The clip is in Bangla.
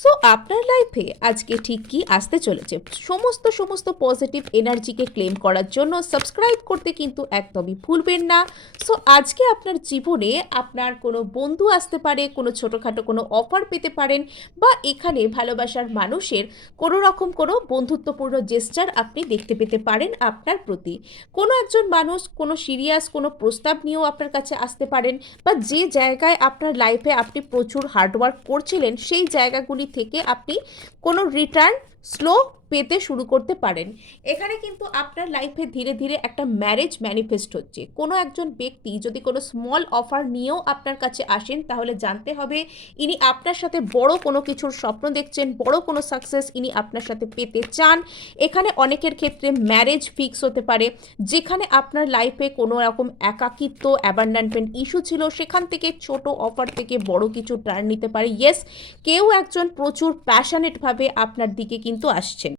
সো আপনার লাইফে আজকে ঠিক কি আসতে চলেছে সমস্ত পজিটিভ এনার্জিকে ক্লেম করার জন্য সাবস্ক্রাইব করতে কিন্তু একদমই ভুলবেন না। সো আজকে আপনার জীবনে আপনার কোনো বন্ধু আসতে পারে, কোনো ছোটোখাটো কোনো অফার পেতে পারেন, বা এখানে ভালোবাসার মানুষের কোনো রকম কোনো বন্ধুত্বপূর্ণ জেস্চার আপনি দেখতে পেতে পারেন আপনার প্রতি। কোনো একজন মানুষ কোনো সিরিয়াস কোনো প্রস্তাব নিয়েও আপনার কাছে আসতে পারেন, বা যে জায়গায় আপনার লাইফে আপনি প্রচুর হার্ডওয়ার্ক করছিলেন সেই জায়গাগুলি থেকে আপনি কোনো রিটার্ন স্লো পেতে শুরু করতে পারেন। এখানে কিন্তু আপনার লাইফে ধীরে ধীরে একটা ম্যারেজ ম্যানিফেস্ট হচ্ছে। কোনো একজন ব্যক্তি যদি কোনো স্মল অফার নিয়েও আপনার কাছে আসেন, তাহলে জানতে হবে ইনি আপনার সাথে বড় কোনো কিছুর স্বপ্ন দেখছেন, বড় কোনো সাকসেস ইনি আপনার সাথে পেতে চান। এখানে অনেকের ক্ষেত্রে ম্যারেজ ফিক্স হতে পারে। যেখানে আপনার লাইফে কোনো রকম একাকিত্ব অ্যাবান্ডনমেন্ট ইস্যু ছিল, সেখান থেকে ছোট অফার থেকে বড় কিছু টার্ন নিতে পারে। ইয়েস, কেউ একজন প্রচুর প্যাশনেটভাবে আপনার দিকে কিন্তু আসছেন।